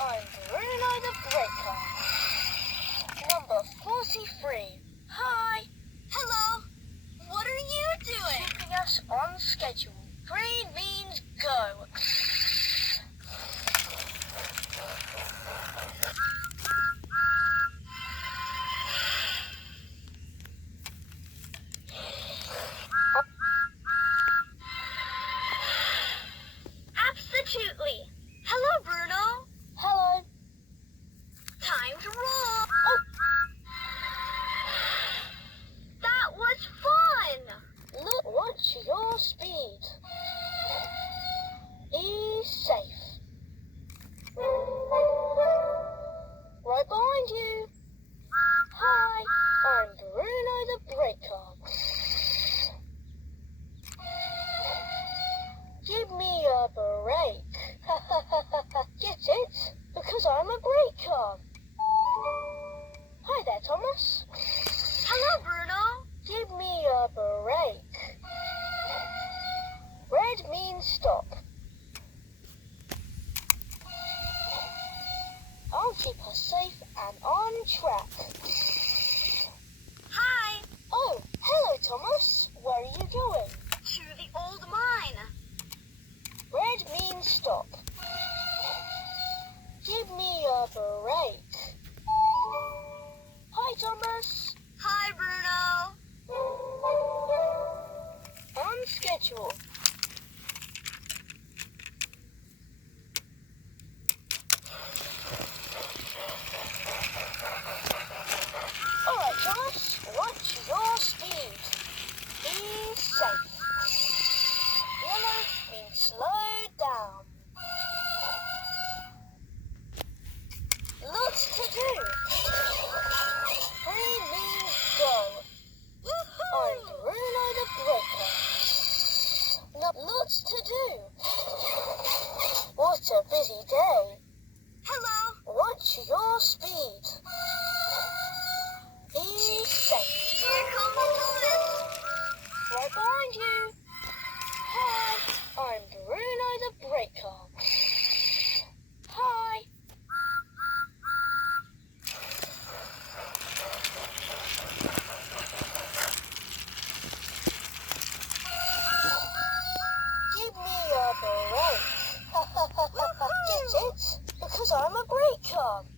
I'm Bruno the Breaker. Number 43. Hi. Hello. What are you doing? Keeping us on schedule. Green means go. Absolutely. Hello, Bruno. Hello. Time to roll. Oh, That was fun. look, watch your speed. Be safe. Right behind you. Hi, I'm Bruno the Breaker. Give me a break. Get it? Because I'm a breaker. Hi there, Thomas. Hello, Bruno. Give me a break. Red means stop. I'll keep us safe and on track. Hi. Oh, hello, Thomas. Where are you going? To the old mine. Red means stop. Give me a break. Hi, Thomas. Hi, Bruno. On schedule. All right, Thomas. Watch your speed. Be safe. Yellow means slow down. Lots to do. Green means go. I'm Bruno the Breaker. Lots to do. What a busy day. Hello. Watch your speed. Be safe. Here comes the tourists. Right behind you. Hi, I'm Bruno the Breaker. Hi. Give me a break. Get it? Because I'm a breaker.